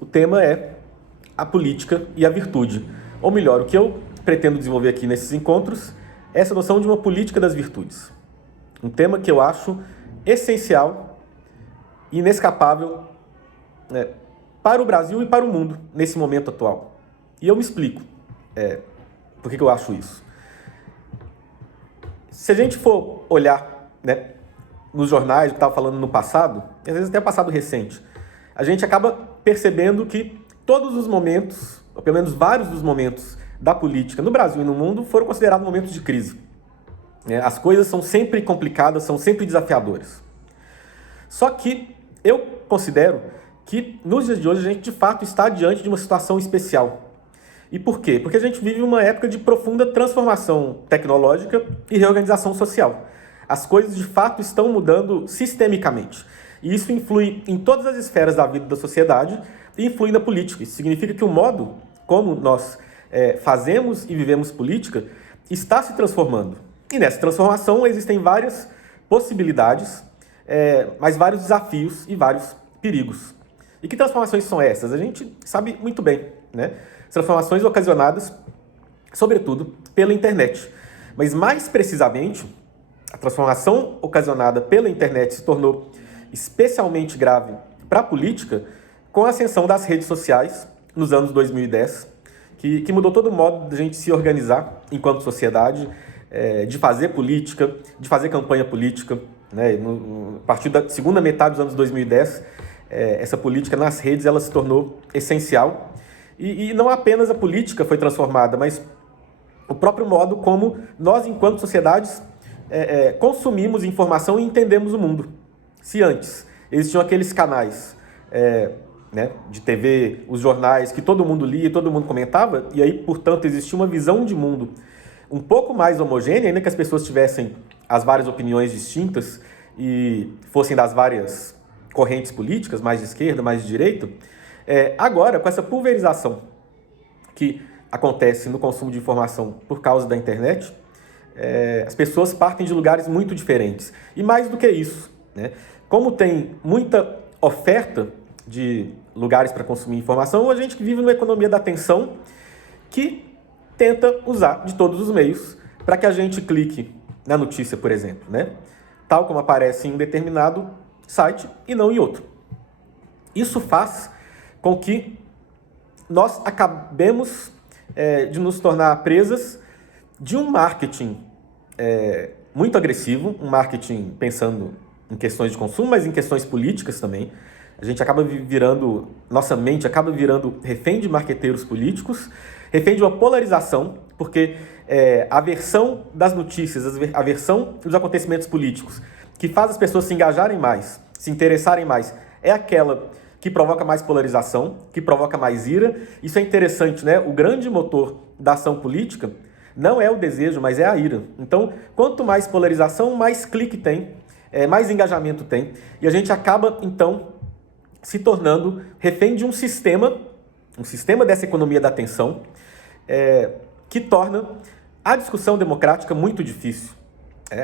O tema é a política e a virtude. Ou melhor, o que eu pretendo desenvolver aqui nesses encontros é essa noção de uma política das virtudes. Um tema que eu acho essencial e inescapável, né, para o Brasil e para o mundo nesse momento atual. E eu me explico por que eu acho isso. Se a gente for olhar, né, nos jornais, o que estava falando no passado, e às vezes até passado recente, a gente acaba percebendo que todos os momentos, ou pelo menos vários dos momentos da política no Brasil e no mundo foram considerados momentos de crise. As coisas são sempre complicadas, são sempre desafiadoras. Só que eu considero que nos dias de hoje a gente de fato está diante de uma situação especial. E por quê? Porque a gente vive uma época de profunda transformação tecnológica e reorganização social. As coisas de fato estão mudando sistemicamente. E isso influi em todas as esferas da vida da sociedade e influi na política. Isso significa que o modo como nós fazemos e vivemos política está se transformando. E nessa transformação existem várias possibilidades, mas vários desafios e vários perigos. E que transformações são essas? A gente sabe muito bem, né? Transformações ocasionadas, sobretudo, pela internet. Mas mais precisamente, a transformação ocasionada pela internet se tornou especialmente grave para a política com a ascensão das redes sociais nos anos 2010, que mudou todo o modo de a gente se organizar enquanto sociedade, de fazer política, de fazer campanha política, né? A partir da segunda metade dos anos 2010, essa política nas redes ela se tornou essencial. E não apenas a política foi transformada, mas o próprio modo como nós, enquanto sociedades, consumimos informação e entendemos o mundo. Se antes existiam aqueles canais né, de TV, os jornais, que todo mundo lia e todo mundo comentava, e aí, portanto, existia uma visão de mundo um pouco mais homogênea, ainda que as pessoas tivessem as várias opiniões distintas e fossem das várias correntes políticas, mais de esquerda, mais de direita. Agora, com essa pulverização que acontece no consumo de informação por causa da internet, as pessoas partem de lugares muito diferentes. E mais do que isso, né? Como tem muita oferta de lugares para consumir informação, a gente vive numa economia da atenção que tenta usar de todos os meios para que a gente clique na notícia, por exemplo, né? Tal como aparece em um determinado site e não em outro. Isso faz com que nós acabemos de nos tornar presas de um marketing muito agressivo, um marketing pensando em questões de consumo, mas em questões políticas também. A gente acaba virando, nossa mente acaba virando refém de marqueteiros políticos, refém de uma polarização, porque a versão das notícias, a versão dos acontecimentos políticos que faz as pessoas se engajarem mais, se interessarem mais, é aquela que provoca mais polarização, que provoca mais ira. Isso é interessante, né? O grande motor da ação política não é o desejo, mas é a ira. Então, quanto mais polarização, mais clique tem, mais engajamento tem. E a gente acaba, então, se tornando refém de um sistema dessa economia da atenção, que torna a discussão democrática muito difícil.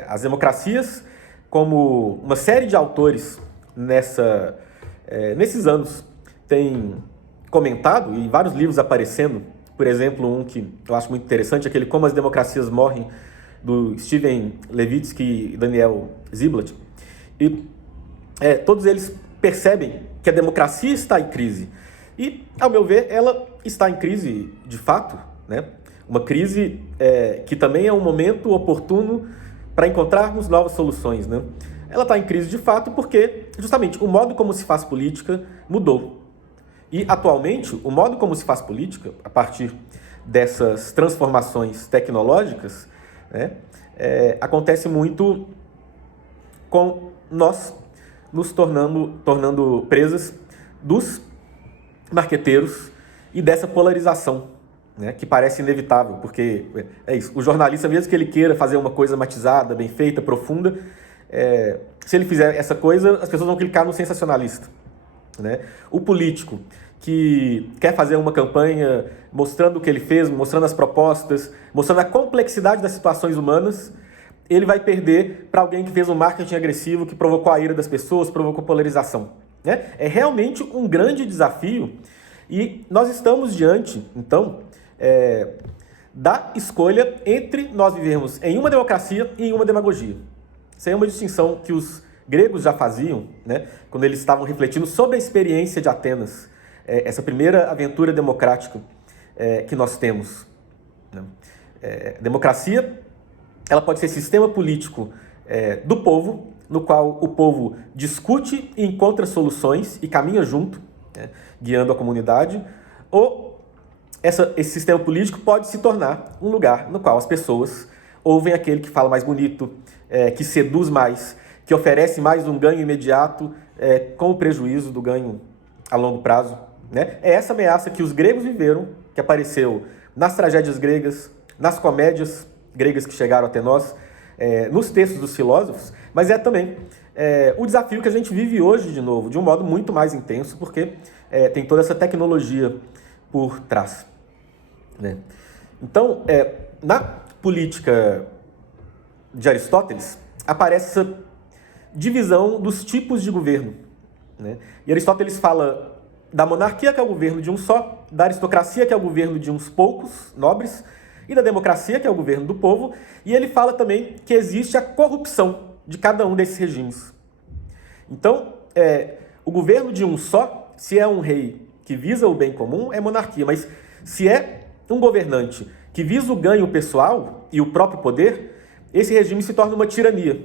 As democracias, como uma série de autores nesses anos têm comentado, e vários livros aparecendo, por exemplo, um que eu acho muito interessante, aquele Como as Democracias Morrem, do Steven Levitsky e Daniel Ziblatt. E todos eles percebem que a democracia está em crise. E, ao meu ver, ela está em crise de fato, né? Uma crise que também é um momento oportuno para encontrarmos novas soluções, né? Ela está em crise de fato porque, justamente, o modo como se faz política mudou. E, atualmente, o modo como se faz política, a partir dessas transformações tecnológicas, né, acontece muito com nós nos tornando presas dos marqueteiros e dessa polarização, né, que parece inevitável, porque é isso, o jornalista, mesmo que ele queira fazer uma coisa matizada, bem feita, profunda, se ele fizer essa coisa, as pessoas vão clicar no sensacionalista, né? O político que quer fazer uma campanha mostrando o que ele fez, mostrando as propostas, mostrando a complexidade das situações humanas, ele vai perder para alguém que fez um marketing agressivo, que provocou a ira das pessoas, provocou polarização. né? É realmente um grande desafio e nós estamos diante, então, da escolha entre nós vivermos em uma democracia e em uma demagogia. Isso é uma distinção que os gregos já faziam, né? Quando eles estavam refletindo sobre a experiência de Atenas, essa primeira aventura democrática que nós temos, né? Democracia, ela pode ser sistema político do povo, no qual o povo discute e encontra soluções e caminha junto, né, guiando a comunidade, ou esse sistema político pode se tornar um lugar no qual as pessoas ouvem aquele que fala mais bonito, que seduz mais, que oferece mais um ganho imediato, com o prejuízo do ganho a longo prazo, né? É essa ameaça que os gregos viveram, que apareceu nas tragédias gregas, nas comédias gregas que chegaram até nós, nos textos dos filósofos, mas é também o desafio que a gente vive hoje de novo, de um modo muito mais intenso, porque tem toda essa tecnologia por trás, né? Então, na política de Aristóteles, aparece essa divisão dos tipos de governo, né? E Aristóteles fala da monarquia, que é o governo de um só, da aristocracia, que é o governo de uns poucos nobres, e da democracia, que é o governo do povo, e ele fala também que existe a corrupção de cada um desses regimes. Então, o governo de um só, se é um rei que visa o bem comum, é monarquia, mas se é um governante que visa o ganho pessoal e o próprio poder, esse regime se torna uma tirania.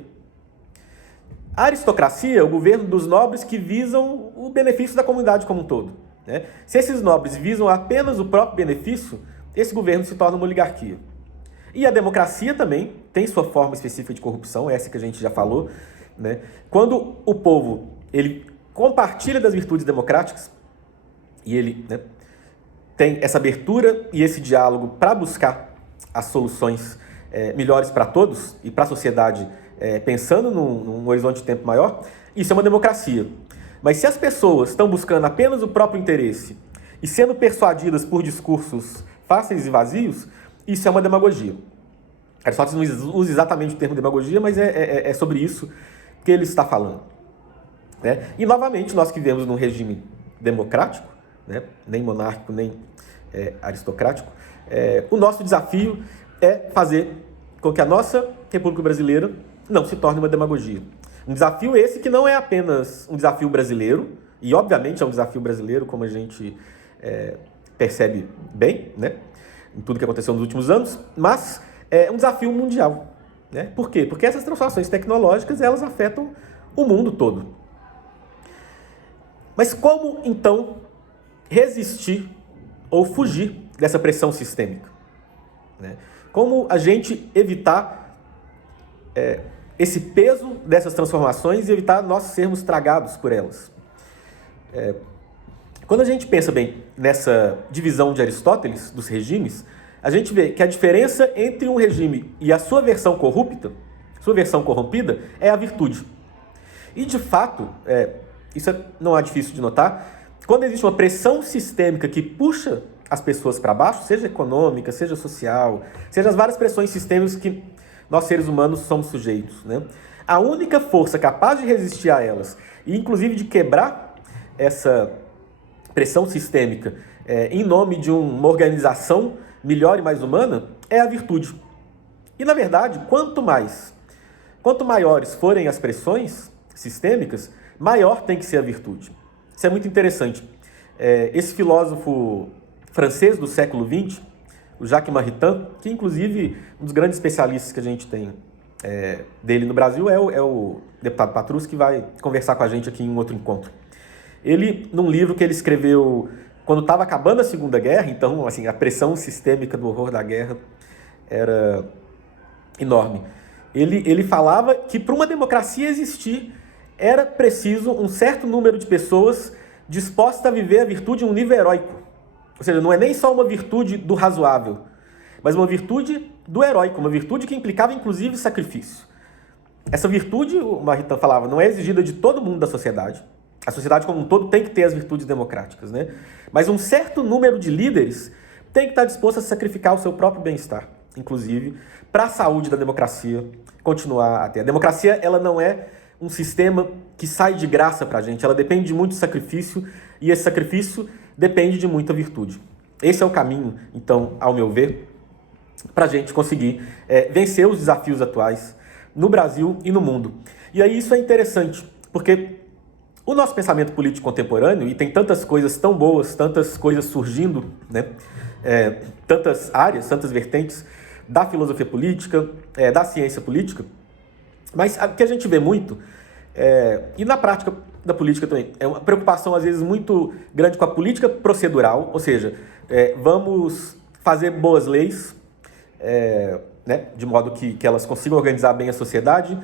A aristocracia é o governo dos nobres que visam o benefício da comunidade como um todo, né? Se esses nobres visam apenas o próprio benefício, esse governo se torna uma oligarquia. E a democracia também tem sua forma específica de corrupção, essa que a gente já falou, né? Quando o povo ele compartilha das virtudes democráticas e ele, né, tem essa abertura e esse diálogo para buscar as soluções melhores para todos e para a sociedade, pensando num horizonte de tempo maior, isso é uma democracia. Mas se as pessoas estão buscando apenas o próprio interesse e sendo persuadidas por discursos fáceis e vazios, isso é uma demagogia. Aristóteles não usa exatamente o termo demagogia, mas é sobre isso que ele está falando, né? E, novamente, nós que vivemos num regime democrático, né, nem monárquico, nem aristocrático, o nosso desafio é fazer com que a nossa República Brasileira não se torne uma demagogia. Um desafio esse que não é apenas um desafio brasileiro, e obviamente é um desafio brasileiro, como a gente percebe bem, né, em tudo que aconteceu nos últimos anos, mas é um desafio mundial, né? Por quê? Porque essas transformações tecnológicas, elas afetam o mundo todo. Mas como, então, resistir ou fugir dessa pressão sistêmica, né? Como a gente evitar esse peso dessas transformações e evitar nós sermos tragados por elas? Quando a gente pensa bem nessa divisão de Aristóteles dos regimes, a gente vê que a diferença entre um regime e a sua versão corrupta, sua versão corrompida, é a virtude. E, de fato, isso não é difícil de notar, quando existe uma pressão sistêmica que puxa as pessoas para baixo, seja econômica, seja social, seja as várias pressões sistêmicas que nós, seres humanos, somos sujeitos, né? A única força capaz de resistir a elas, e inclusive de quebrar essa pressão sistêmica em nome de uma organização melhor e mais humana, é a virtude. E, na verdade, quanto maiores forem as pressões sistêmicas, maior tem que ser a virtude. Isso é muito interessante. Esse filósofo francês do século XX, o Jacques Maritain, que inclusive um dos grandes especialistas que a gente tem dele no Brasil é o deputado Patrus, que vai conversar com a gente aqui em um outro encontro. Ele, num livro que ele escreveu quando estava acabando a Segunda Guerra, então assim, a pressão sistêmica do horror da guerra era enorme. Ele falava que para uma democracia existir, era preciso um certo número de pessoas dispostas a viver a virtude em um nível heróico. Ou seja, não é nem só uma virtude do razoável, mas uma virtude do heróico, uma virtude que implicava inclusive sacrifício. Essa virtude, o Maritain falava, não é exigida de todo mundo da sociedade. A sociedade como um todo tem que ter as virtudes democráticas, né? Mas um certo número de líderes tem que estar disposto a sacrificar o seu próprio bem-estar, inclusive, para a saúde da democracia continuar a ter. A democracia, ela não é um sistema que sai de graça para a gente, ela depende de muito sacrifício, e esse sacrifício depende de muita virtude. Esse é o caminho, então, ao meu ver, para a gente conseguir vencer os desafios atuais no Brasil e no mundo. E aí isso é interessante, porque o nosso pensamento político contemporâneo, e tem tantas coisas tão boas, tantas coisas surgindo, né? Tantas áreas, tantas vertentes da filosofia política, da ciência política, mas o que a gente vê muito, e na prática da política também, é uma preocupação às vezes muito grande com a política procedural, ou seja, vamos fazer boas leis, né, de modo que elas consigam organizar bem a sociedade,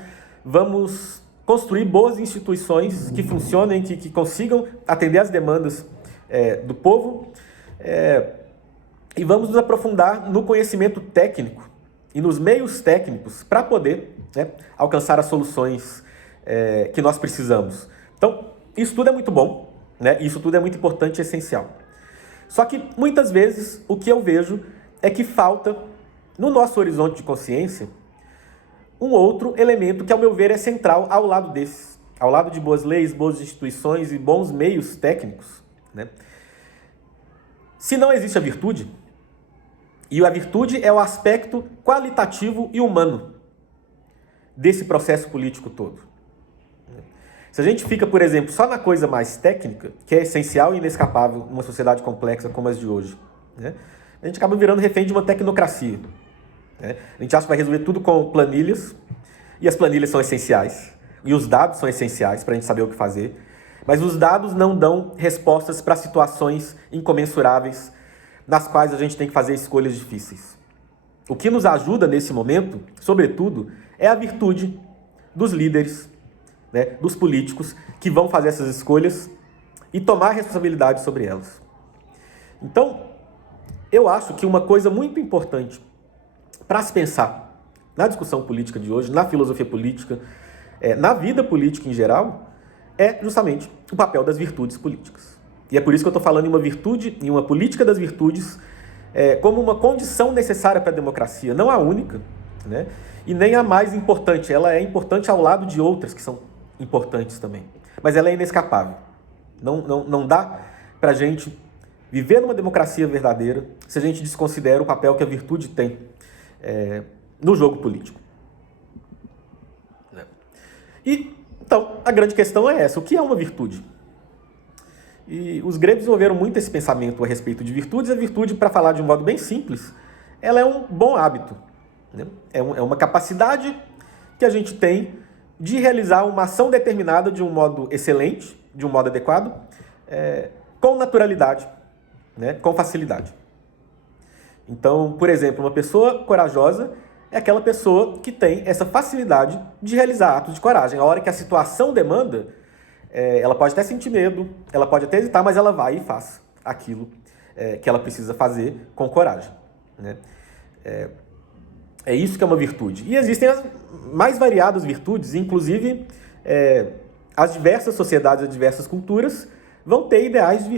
vamos construir boas instituições que funcionem, que consigam atender às demandas do povo, e vamos nos aprofundar no conhecimento técnico e nos meios técnicos para poder, né, alcançar as soluções que nós precisamos. Então, isso tudo é muito bom, né? Isso tudo é muito importante e essencial. Só que, muitas vezes, o que eu vejo é que falta, no nosso horizonte de consciência, um outro elemento que, ao meu ver, é central ao lado desses. Ao lado de boas leis, boas instituições e bons meios técnicos, né? Se não existe a virtude, e a virtude é o aspecto qualitativo e humano desse processo político todo. Se a gente fica, por exemplo, só na coisa mais técnica, que é essencial e inescapável numa sociedade complexa como as de hoje, né, a gente acaba virando refém de uma tecnocracia. Né? A gente acha que vai resolver tudo com planilhas, e as planilhas são essenciais, e os dados são essenciais para a gente saber o que fazer, mas os dados não dão respostas para situações incomensuráveis nas quais a gente tem que fazer escolhas difíceis. O que nos ajuda nesse momento, sobretudo, é a virtude dos líderes, né, dos políticos que vão fazer essas escolhas e tomar responsabilidade sobre elas. Então, eu acho que uma coisa muito importante para se pensar na discussão política de hoje, na filosofia política, na vida política em geral, é justamente o papel das virtudes políticas. E é por isso que eu estou falando em uma virtude, em uma política das virtudes, como uma condição necessária para a democracia, não a única, né? E nem a mais importante. Ela é importante ao lado de outras que são importantes também. Mas ela é inescapável. Não dá para a gente viver numa democracia verdadeira se a gente desconsidera o papel que a virtude tem no jogo político. E, então, a grande questão é essa. O que é uma virtude? E os gregos desenvolveram muito esse pensamento a respeito de virtudes. A virtude, para falar de um modo bem simples, ela é um bom hábito, né? É uma capacidade que a gente tem de realizar uma ação determinada de um modo excelente, de um modo adequado, com naturalidade, né? Com facilidade. Então, por exemplo, uma pessoa corajosa é aquela pessoa que tem essa facilidade de realizar atos de coragem. A hora que a situação demanda, ela pode até sentir medo, ela pode até hesitar, mas ela vai e faz aquilo que ela precisa fazer com coragem, né? É isso que é uma virtude. E existem as mais variadas virtudes, inclusive as diversas sociedades, as diversas culturas vão ter ideais de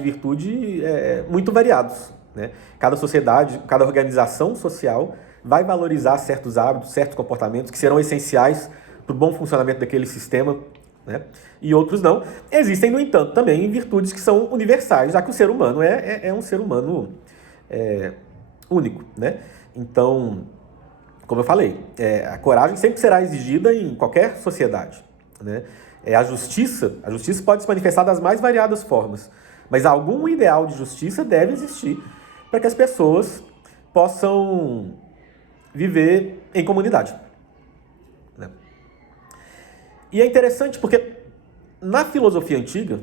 virtude muito variados, né? Cada sociedade, cada organização social vai valorizar certos hábitos, certos comportamentos que serão essenciais para o bom funcionamento daquele sistema, né? E outros não. Existem, no entanto, também virtudes que são universais, já que o ser humano é um ser humano único, né? Então, como eu falei, a coragem sempre será exigida em qualquer sociedade, né? A justiça pode se manifestar das mais variadas formas, mas algum ideal de justiça deve existir para que as pessoas possam viver em comunidade, né? E é interessante porque na filosofia antiga,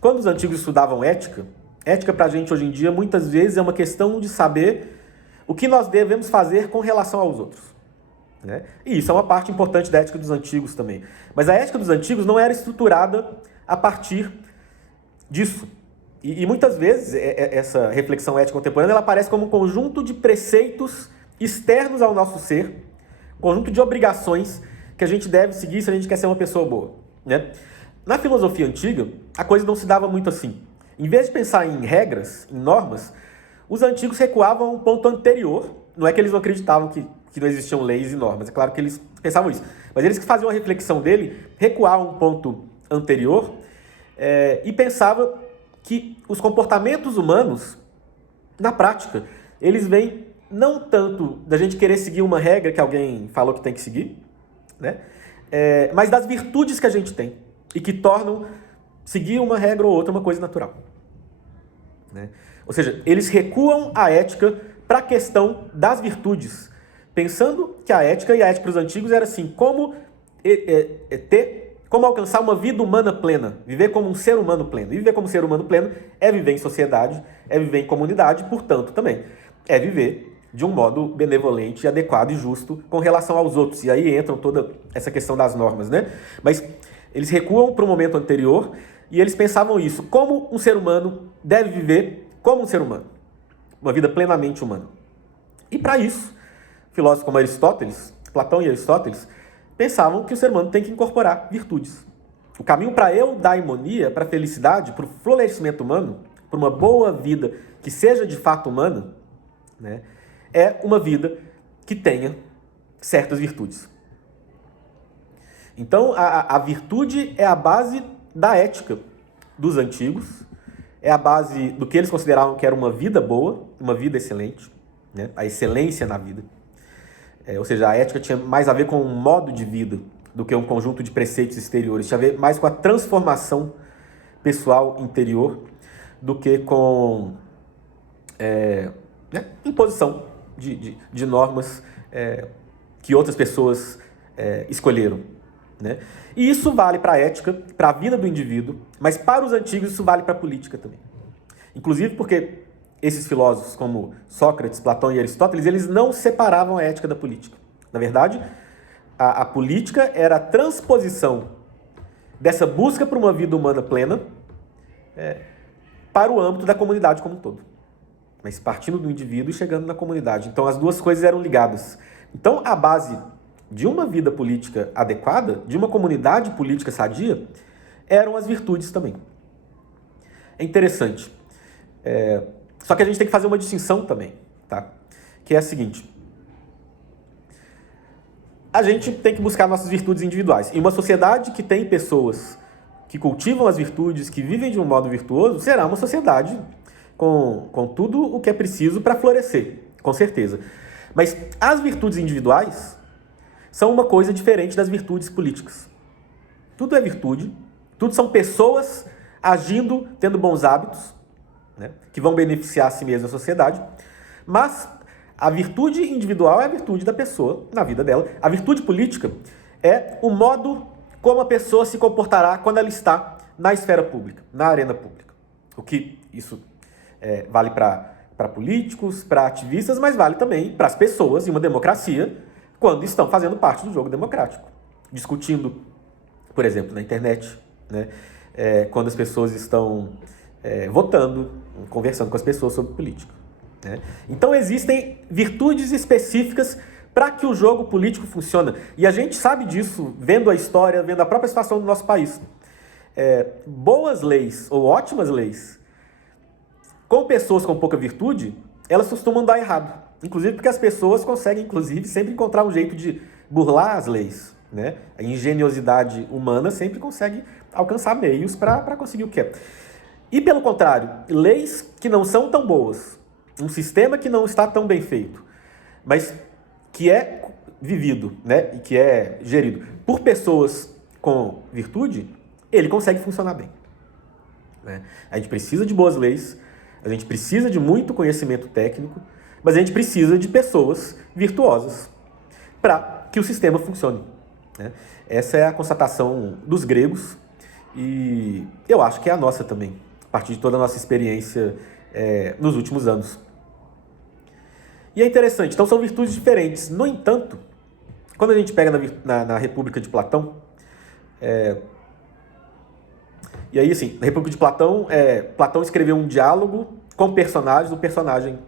quando os antigos estudavam ética para a gente hoje em dia muitas vezes é uma questão de saber o que nós devemos fazer com relação aos outros, né? E isso é uma parte importante da ética dos antigos também. Mas a ética dos antigos não era estruturada a partir disso. E muitas vezes essa reflexão ética contemporânea ela aparece como um conjunto de preceitos externos ao nosso ser, um conjunto de obrigações que a gente deve seguir se a gente quer ser uma pessoa boa, né? Na filosofia antiga, a coisa não se dava muito assim. Em vez de pensar em regras, em normas, os antigos recuavam a um ponto anterior. Não é que eles não acreditavam que não existiam leis e normas, é claro que eles pensavam isso. mas eles que faziam a reflexão dele recuar um ponto anterior e pensava que os comportamentos humanos, na prática, eles vêm não tanto da gente querer seguir uma regra que alguém falou que tem que seguir, né? Mas das virtudes que a gente tem e que tornam seguir uma regra ou outra uma coisa natural, né? Ou seja, eles recuam a ética para a questão das virtudes, pensando que a ética para os antigos era assim, como alcançar uma vida humana plena, viver como um ser humano pleno. E viver como um ser humano pleno é viver em sociedade, é viver em comunidade, portanto, também é viver de um modo benevolente, adequado e justo com relação aos outros. E aí entra toda essa questão das normas, né? Mas eles recuam para o momento anterior e eles pensavam isso, como um ser humano deve viver como um ser humano, uma vida plenamente humana. E para isso, filósofos como Aristóteles, Platão e Aristóteles, pensavam que o ser humano tem que incorporar virtudes. O caminho para a eudaimonia, para a felicidade, para o florescimento humano, para uma boa vida que seja de fato humana, né, é uma vida que tenha certas virtudes. Então, a virtude é a base da ética dos antigos, é a base do que eles consideravam que era uma vida boa, uma vida excelente, né, a excelência na vida. Ou seja, a ética tinha mais a ver com um modo de vida do que um conjunto de preceitos exteriores. Tinha a ver mais com a transformação pessoal interior do que com imposição de normas que outras pessoas escolheram, né? E isso vale para a ética, para a vida do indivíduo, mas para os antigos isso vale para a política também. Inclusive porque esses filósofos como Sócrates, Platão e Aristóteles, eles não separavam a ética da política. Na verdade, a política era a transposição dessa busca por uma vida humana plena para o âmbito da comunidade como um todo. Mas partindo do indivíduo e chegando na comunidade. Então as duas coisas eram ligadas. Então a base de uma vida política adequada, de uma comunidade política sadia, eram as virtudes também. É interessante. Só que a gente tem que fazer uma distinção também, tá? Que é a seguinte. A gente tem que buscar nossas virtudes individuais. Em uma sociedade que tem pessoas que cultivam as virtudes, que vivem de um modo virtuoso, será uma sociedade com tudo o que é preciso para florescer, com certeza. Mas as virtudes individuais são uma coisa diferente das virtudes políticas. Tudo é virtude, tudo são pessoas agindo, tendo bons hábitos, né, que vão beneficiar a si mesma e a sociedade, mas a virtude individual é a virtude da pessoa na vida dela. A virtude política é o modo como a pessoa se comportará quando ela está na esfera pública, na arena pública. O que isso vale para políticos, para ativistas, mas vale também para as pessoas em uma democracia quando estão fazendo parte do jogo democrático. Discutindo, por exemplo, na internet, né, quando as pessoas estão votando, conversando com as pessoas sobre política, né? Então existem virtudes específicas para que o jogo político funcione. E a gente sabe disso vendo a história, vendo a própria situação do nosso país. Boas leis ou ótimas leis com pessoas com pouca virtude, elas costumam dar errado. Inclusive porque as pessoas conseguem, inclusive, sempre encontrar um jeito de burlar as leis, né? A engenhosidade humana sempre consegue alcançar meios para conseguir o que quer. E pelo contrário, leis que não são tão boas, um sistema que não está tão bem feito, mas que é vivido, né, e que é gerido por pessoas com virtude, ele consegue funcionar bem, né? A gente precisa de boas leis, a gente precisa de muito conhecimento técnico, mas a gente precisa de pessoas virtuosas para que o sistema funcione, né? Essa é a constatação dos gregos e eu acho que é a nossa também, a partir de toda a nossa experiência nos últimos anos. E é interessante, então são virtudes diferentes. No entanto, quando a gente pega na República de Platão, e aí assim, na República de Platão, Platão escreveu um diálogo com personagens, o personagem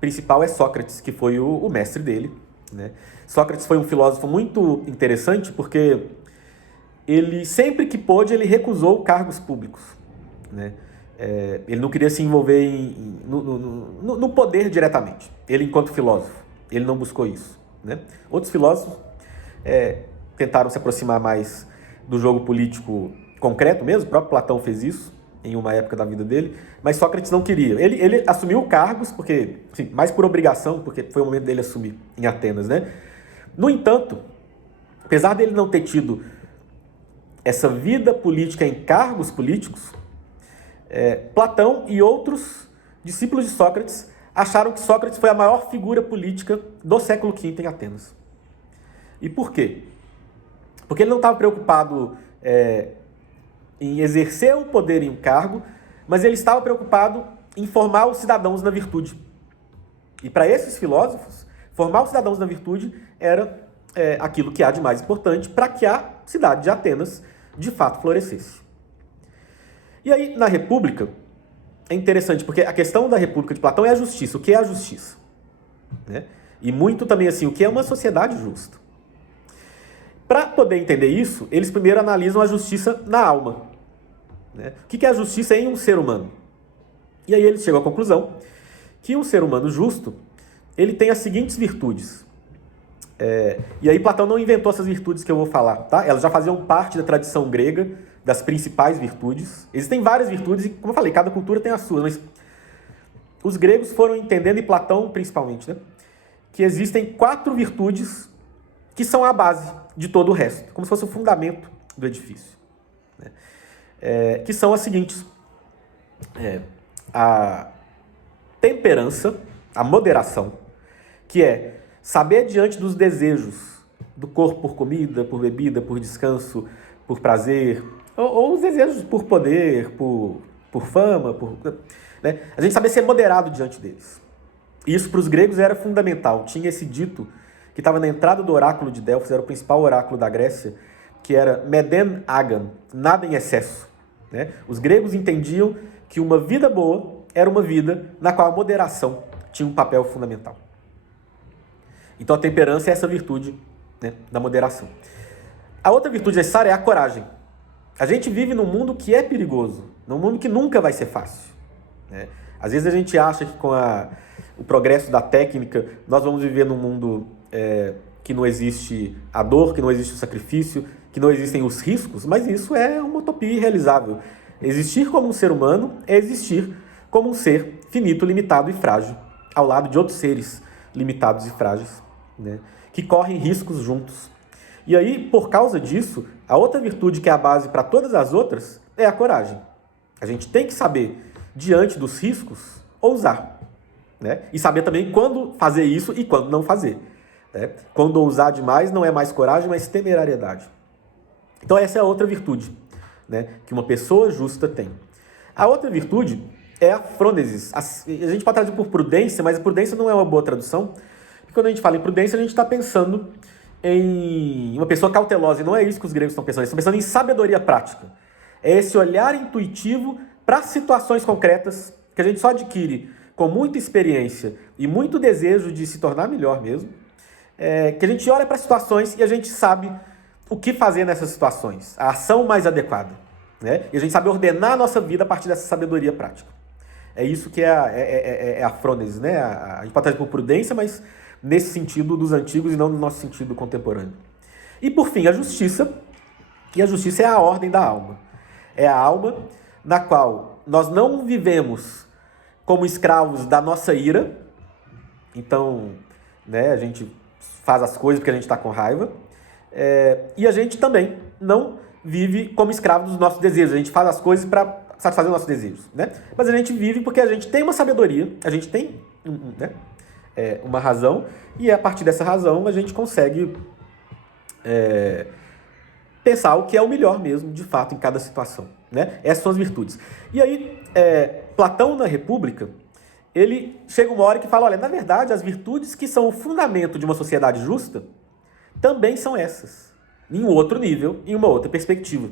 principal é Sócrates, que foi o mestre dele, né? Sócrates foi um filósofo muito interessante porque ele, sempre que pôde, ele recusou cargos públicos, né? Ele não queria se envolver no poder diretamente. Ele, enquanto filósofo, ele não buscou isso, né? Outros filósofos tentaram se aproximar mais do jogo político concreto mesmo, o próprio Platão fez isso em uma época da vida dele, mas Sócrates não queria. Ele assumiu cargos, porque, assim, mais por obrigação, porque foi o momento dele assumir em Atenas, né? No entanto, apesar dele não ter tido essa vida política em cargos políticos, Platão e outros discípulos de Sócrates acharam que Sócrates foi a maior figura política do século V em Atenas. E por quê? Porque ele não estava preocupado em exercer o poder em um cargo, mas ele estava preocupado em formar os cidadãos na virtude. E para esses filósofos, formar os cidadãos na virtude era aquilo que há de mais importante para que a cidade de Atenas de fato florescesse. E aí, na República, é interessante, porque a questão da República de Platão é a justiça. O que é a justiça? Né? E muito também assim, o que é uma sociedade justa? Para poder entender isso, eles primeiro analisam a justiça na alma. Né? O que é a justiça em um ser humano? E aí eles chegam à conclusão que um ser humano justo, ele tem as seguintes virtudes. E aí Platão não inventou essas virtudes que eu vou falar, tá? Elas já faziam parte da tradição grega, das principais virtudes. Existem várias virtudes, e como eu falei, cada cultura tem a sua, mas os gregos foram entendendo, e Platão principalmente, né, que existem 4 virtudes que são a base de todo o resto, como se fosse o fundamento do edifício. Né? Que são as seguintes. A temperança, a moderação, que é saber diante dos desejos do corpo por comida, por bebida, por descanso, por prazer, ou os desejos por poder, por fama, né? A gente saber ser moderado diante deles. Isso para os gregos era fundamental. Tinha esse dito que estava na entrada do oráculo de Delfos, era o principal oráculo da Grécia, que era Meden Agan, nada em excesso. Né? Os gregos entendiam que uma vida boa era uma vida na qual a moderação tinha um papel fundamental. Então a temperança é essa virtude, né, da moderação. A outra virtude necessária é a coragem. A gente vive num mundo que é perigoso, num mundo que nunca vai ser fácil. Né? Às vezes a gente acha que com o progresso da técnica nós vamos viver num mundo que não existe a dor, que não existe o sacrifício, que não existem os riscos, mas isso é uma utopia irrealizável. Existir como um ser humano é existir como um ser finito, limitado e frágil, ao lado de outros seres limitados e frágeis, né, que correm riscos juntos. E aí, por causa disso, a outra virtude que é a base para todas as outras é a coragem. A gente tem que saber, diante dos riscos, ousar. Né? E saber também quando fazer isso e quando não fazer. Né? Quando ousar demais não é mais coragem, mas temerariedade. Então essa é a outra virtude, né, que uma pessoa justa tem. A outra virtude é a frônesis. A gente pode traduzir por prudência, mas a prudência não é uma boa tradução. Porque quando a gente fala em prudência, a gente está pensando em uma pessoa cautelosa. E não é isso que os gregos estão pensando. Eles estão pensando em sabedoria prática. É esse olhar intuitivo para situações concretas que a gente só adquire com muita experiência e muito desejo de se tornar melhor mesmo. Que a gente olha para situações e a gente sabe o que fazer nessas situações. A ação mais adequada. Né? E a gente sabe ordenar a nossa vida a partir dessa sabedoria prática. É isso que é a frônesis, né? A gente pode trazer por prudência, mas nesse sentido dos antigos e não no nosso sentido contemporâneo. E por fim, a justiça. E a justiça é a ordem da alma. É a alma na qual nós não vivemos como escravos da nossa ira. Então, né, a gente faz as coisas porque a gente está com raiva. E a gente também não vive como escravo dos nossos desejos. A gente faz as coisas para satisfazer os nossos desejos, né? Mas a gente vive porque a gente tem uma sabedoria, a gente tem, né, uma razão, e a partir dessa razão a gente consegue pensar o que é o melhor mesmo, de fato, em cada situação, né? Essas são as virtudes. E aí, Platão, na República, ele chega uma hora que fala, olha, na verdade, as virtudes que são o fundamento de uma sociedade justa também são essas, em um outro nível, em uma outra perspectiva,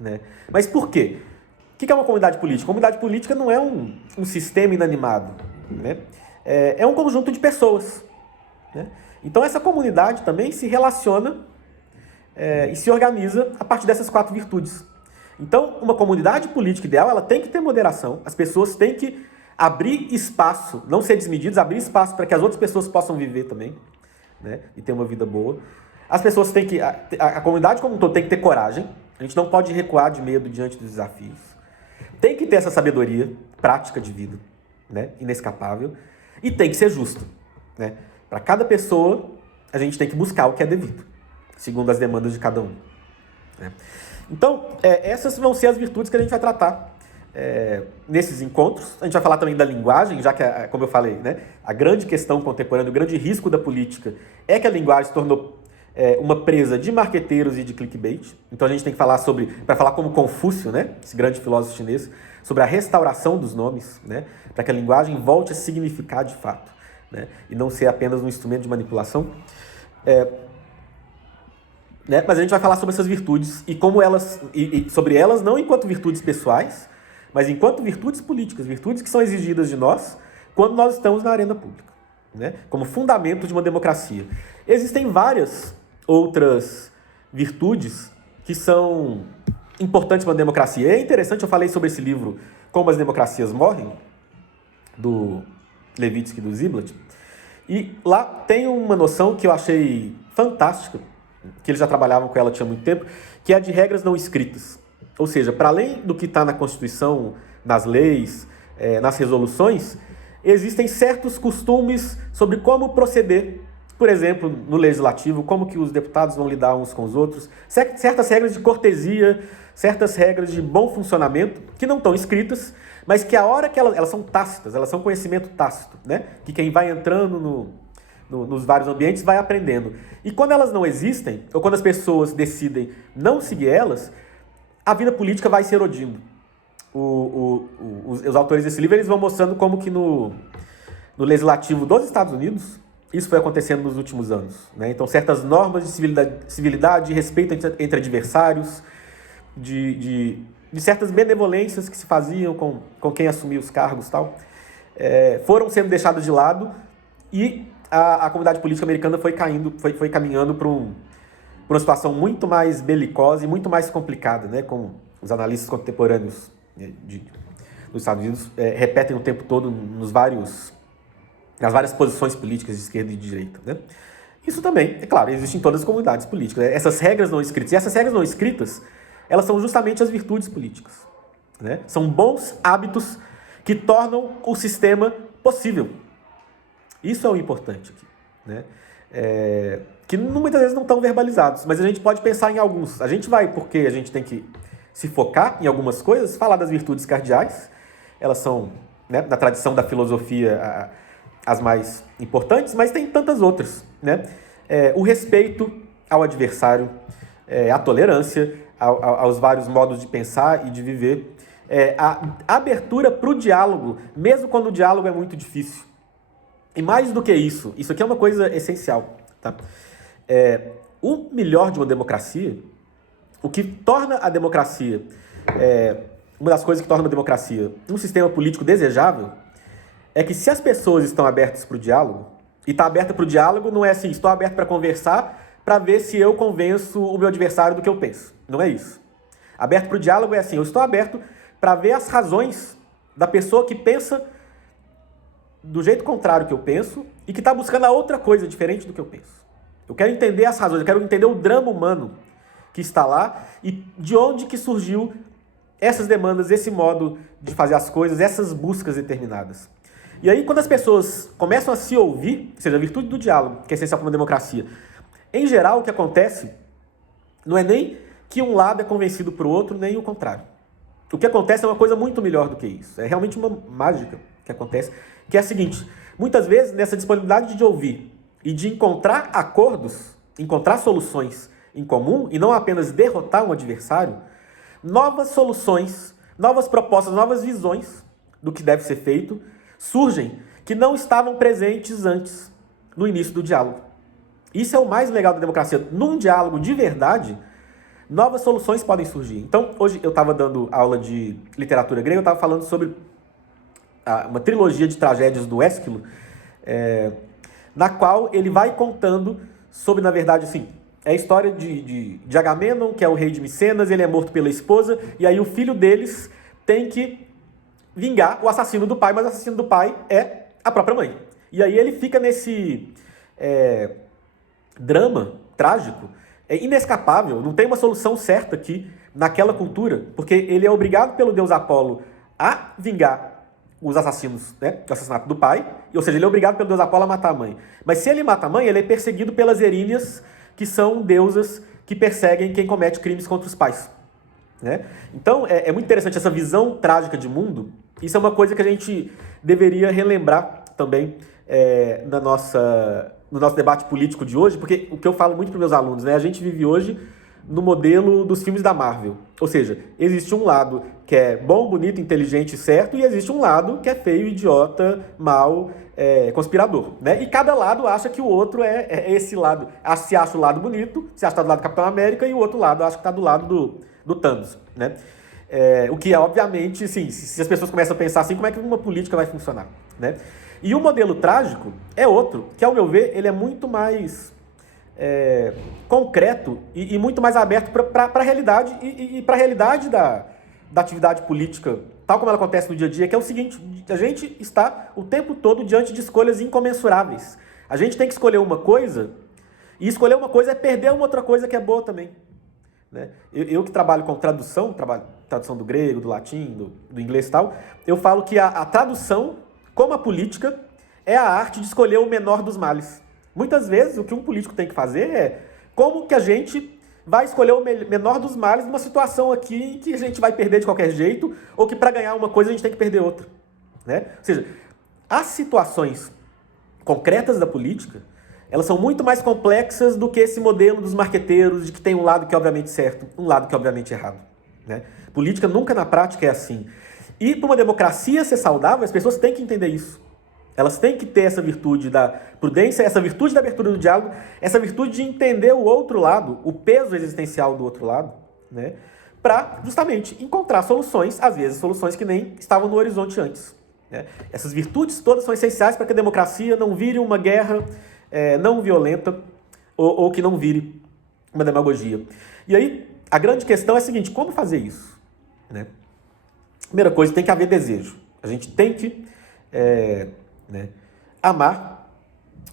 né? Mas por quê? O que é uma comunidade política? Comunidade política não é um sistema inanimado, né? É um conjunto de pessoas, né? Então essa comunidade também se relaciona e se organiza a partir dessas 4 virtudes. Então uma comunidade política ideal, ela tem que ter moderação, as pessoas têm que abrir espaço, não ser desmedidos, abrir espaço para que as outras pessoas possam viver também, né? E ter uma vida boa. As pessoas têm que... A comunidade como um todo tem que ter coragem. A gente não pode recuar de medo diante dos desafios. Tem que ter essa sabedoria prática de vida, né? Inescapável. E tem que ser justo, né? Para cada pessoa, a gente tem que buscar o que é devido, segundo as demandas de cada um, né? Então, essas vão ser as virtudes que a gente vai tratar nesses encontros. A gente vai falar também da linguagem, já que, como eu falei, né, a grande questão contemporânea, o grande risco da política é que a linguagem se tornou uma presa de marqueteiros e de clickbait. Então a gente tem que falar para falar como Confúcio, né, esse grande filósofo chinês, sobre a restauração dos nomes, né, para que a linguagem volte a significar de fato, né, e não ser apenas um instrumento de manipulação. Né? Mas a gente vai falar sobre essas virtudes e como elas, e sobre elas não enquanto virtudes pessoais, mas enquanto virtudes políticas, virtudes que são exigidas de nós quando nós estamos na arena pública, né? Como fundamento de uma democracia. Existem várias outras virtudes que são importantes para uma democracia. É interessante, eu falei sobre esse livro, Como as Democracias Morrem, do Levitsky e do Ziblatt, e lá tem uma noção que eu achei fantástica, que eles já trabalhavam com ela tinha muito tempo, que é a de regras não escritas. Ou seja, para além do que está na Constituição, nas leis, nas resoluções, existem certos costumes sobre como proceder, por exemplo, no legislativo, como que os deputados vão lidar uns com os outros, certas regras de cortesia, certas regras de bom funcionamento, que não estão escritas, mas que a hora que elas são tácitas, elas são conhecimento tácito, né? Que quem vai entrando nos vários ambientes vai aprendendo. E quando elas não existem, ou quando as pessoas decidem não seguir elas, a vida política vai se erodindo. Os autores desse livro eles vão mostrando como que no legislativo dos Estados Unidos, isso foi acontecendo nos últimos anos, né? Então, certas normas de civilidade, de respeito entre adversários, de certas benevolências que se faziam com quem assumia os cargos e tal, foram sendo deixadas de lado e a comunidade política americana foi caminhando para uma situação muito mais belicosa e muito mais complicada, né? Como os analistas contemporâneos dos Estados Unidos repetem o tempo todo nas várias posições políticas de esquerda e de direita, né? Isso também, é claro, existe em todas as comunidades políticas, né? Essas regras não escritas. E essas regras não escritas, elas são justamente as virtudes políticas, né? São bons hábitos que tornam o sistema possível. Isso é o importante aqui, né? Que muitas vezes não estão verbalizados, mas a gente pode pensar em alguns. A gente vai, porque a gente tem que se focar em algumas coisas, falar das virtudes cardeais. Elas são, né, na tradição da filosofia, as mais importantes, mas tem tantas outras, né? O respeito ao adversário, a tolerância aos vários modos de pensar e de viver, a abertura para o diálogo, mesmo quando o diálogo é muito difícil. E mais do que isso aqui é uma coisa essencial, tá? O melhor de uma democracia, o que torna a democracia, uma das coisas que torna uma democracia um sistema político desejável, é que se as pessoas estão abertas para o diálogo, e está aberta para o diálogo não é assim, estou aberto para conversar para ver se eu convenço o meu adversário do que eu penso. Não é isso. Aberto para o diálogo é assim, eu estou aberto para ver as razões da pessoa que pensa do jeito contrário que eu penso e que está buscando a outra coisa diferente do que eu penso. Eu quero entender as razões, eu quero entender o drama humano que está lá e de onde que surgiu essas demandas, esse modo de fazer as coisas, essas buscas determinadas. E aí, quando as pessoas começam a se ouvir, ou seja, a virtude do diálogo, que é essencial para uma democracia, em geral, o que acontece não é nem que um lado é convencido para o outro, nem o contrário. O que acontece é uma coisa muito melhor do que isso. É realmente uma mágica que acontece, que é a seguinte: muitas vezes, nessa disponibilidade de ouvir e de encontrar acordos, encontrar soluções em comum, e não apenas derrotar um adversário, novas soluções, novas propostas, novas visões do que deve ser feito surgem que não estavam presentes antes, no início do diálogo. Isso é o mais legal da democracia. Num diálogo de verdade, novas soluções podem surgir. Então, hoje eu estava dando aula de literatura grega, eu estava falando sobre uma trilogia de tragédias do Ésquilo, na qual ele vai contando sobre, na verdade, assim, é a história de Agamenon, que é o rei de Micenas, ele é morto pela esposa, e aí o filho deles tem que vingar o assassino do pai, mas o assassino do pai é a própria mãe. E aí ele fica nesse drama trágico é inescapável, não tem uma solução certa aqui naquela cultura, porque ele é obrigado pelo deus Apolo a vingar os assassinos, né, o assassinato do pai, ou seja, ele é obrigado pelo deus Apolo a matar a mãe. Mas se ele mata a mãe, ele é perseguido pelas Eríneas, que são deusas que perseguem quem comete crimes contra os pais. Né? Então, é muito interessante essa visão trágica de mundo. Isso é uma coisa que a gente deveria relembrar também no nosso debate político de hoje, porque o que eu falo muito para os meus alunos, né, a gente vive hoje no modelo dos filmes da Marvel. Ou seja, existe um lado que é bom, bonito, inteligente e certo, e existe um lado que é feio, idiota, mau, conspirador. Né? E cada lado acha que o outro é esse lado. Se acha o lado bonito, se acha que está do lado do Capitão América, e o outro lado acha que está do lado do Thanos. Né? O que é, obviamente, sim, se as pessoas começam a pensar assim, como é que uma política vai funcionar? Né? E o modelo trágico é outro, que, ao meu ver, ele é muito mais concreto e muito mais aberto para a realidade e para a realidade da atividade política, tal como ela acontece no dia a dia, que é o seguinte: a gente está o tempo todo diante de escolhas incomensuráveis. A gente tem que escolher uma coisa, e escolher uma coisa é perder uma outra coisa que é boa também. Né? Eu que trabalho com tradução do grego, do latim, do inglês e tal, eu falo que a tradução, como a política, é a arte de escolher o menor dos males. Muitas vezes o que um político tem que fazer é como que a gente vai escolher o menor dos males numa situação aqui em que a gente vai perder de qualquer jeito, ou que para ganhar uma coisa a gente tem que perder outra. Né? Ou seja, as situações concretas da política, elas são muito mais complexas do que esse modelo dos marqueteiros, de que tem um lado que é obviamente certo, um lado que é obviamente errado. Né? Política nunca na prática é assim. E para uma democracia ser saudável, as pessoas têm que entender isso. Elas têm que ter essa virtude da prudência, essa virtude da abertura do diálogo, essa virtude de entender o outro lado, o peso existencial do outro lado, né? Para justamente encontrar soluções, às vezes soluções que nem estavam no horizonte antes. Né? Essas virtudes todas são essenciais para que a democracia não vire uma guerra não violenta ou que não vire uma demagogia. E aí, a grande questão é a seguinte: como fazer isso? Né? Primeira coisa, tem que haver desejo. A gente tem que amar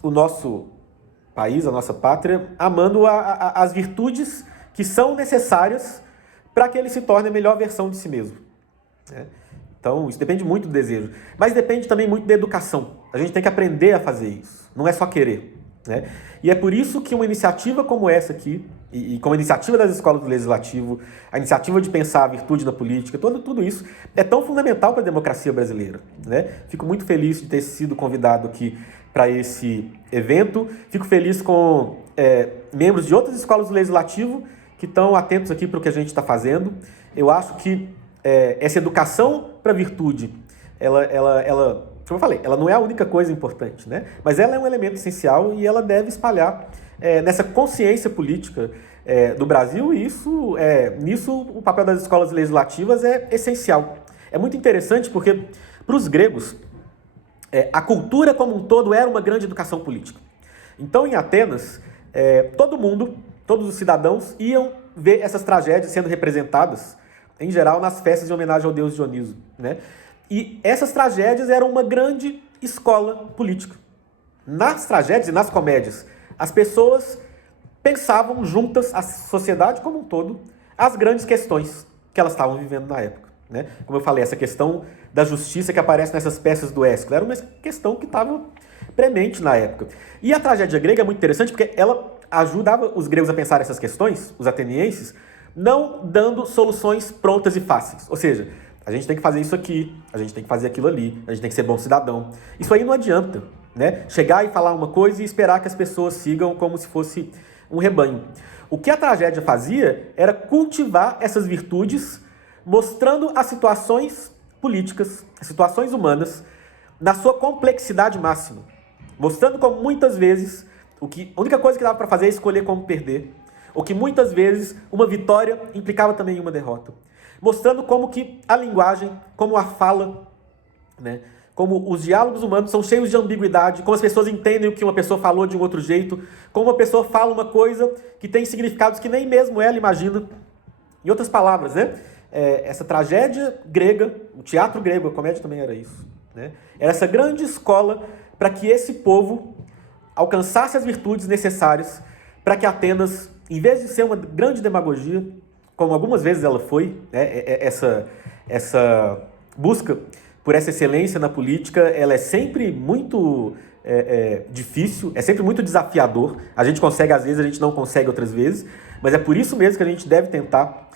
o nosso país, a nossa pátria, amando as virtudes que são necessárias para que ele se torne a melhor versão de si mesmo. Né? Então, isso depende muito do desejo. Mas depende também muito da educação. A gente tem que aprender a fazer isso. Não é só querer. Né? E é por isso que uma iniciativa como essa aqui, e como a iniciativa das escolas do Legislativo, a iniciativa de pensar a virtude na política, tudo isso é tão fundamental para a democracia brasileira. Né? Fico muito feliz de ter sido convidado aqui para esse evento. Fico feliz com membros de outras escolas do Legislativo que estão atentos aqui para o que a gente está fazendo. Eu acho que essa educação para a virtude, ela como eu falei, ela não é a única coisa importante, né? Mas ela é um elemento essencial e ela deve espalhar nessa consciência política do Brasil, e nisso o papel das escolas legislativas é essencial. É muito interessante porque, para os gregos, a cultura como um todo era uma grande educação política. Então, em Atenas, todos os cidadãos iam ver essas tragédias sendo representadas, em geral, nas festas de homenagem ao deus Dioniso, né? E essas tragédias eram uma grande escola política. Nas tragédias e nas comédias, as pessoas pensavam juntas, a sociedade como um todo, as grandes questões que elas estavam vivendo na época. Né? Como eu falei, essa questão da justiça que aparece nessas peças do Ésquilo era uma questão que estava premente na época. E a tragédia grega é muito interessante porque ela ajudava os gregos a pensar essas questões, os atenienses, não dando soluções prontas e fáceis. Ou seja, a gente tem que fazer isso aqui, a gente tem que fazer aquilo ali, a gente tem que ser bom cidadão. Isso aí não adianta, né? Chegar e falar uma coisa e esperar que as pessoas sigam como se fosse um rebanho. O que a tragédia fazia era cultivar essas virtudes, mostrando as situações políticas, as situações humanas, na sua complexidade máxima. Mostrando como muitas vezes a única coisa que dava para fazer é escolher como perder, ou que muitas vezes uma vitória implicava também uma derrota. Mostrando como que a linguagem, como a fala, né, como os diálogos humanos são cheios de ambiguidade, como as pessoas entendem o que uma pessoa falou de um outro jeito, como uma pessoa fala uma coisa que tem significados que nem mesmo ela imagina. Em outras palavras, né, essa tragédia grega, o teatro grego, a comédia também era isso, né, era essa grande escola para que esse povo alcançasse as virtudes necessárias para que Atenas, em vez de ser uma grande demagogia, como algumas vezes ela foi, né, essa busca por essa excelência na política, ela é sempre muito difícil, é sempre muito desafiador. A gente consegue às vezes, a gente não consegue outras vezes, mas é por isso mesmo que a gente deve tentar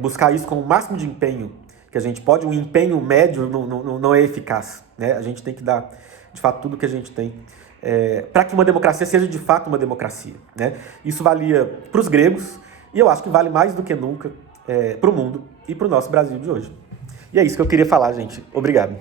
buscar isso com o máximo de empenho que a gente pode. Um empenho médio não é eficaz, né? A gente tem que dar, de fato, tudo que a gente tem para que uma democracia seja de fato uma democracia, né? Isso valia para os gregos e eu acho que vale mais do que nunca para o mundo e para o nosso Brasil de hoje. E é isso que eu queria falar, gente. Obrigado.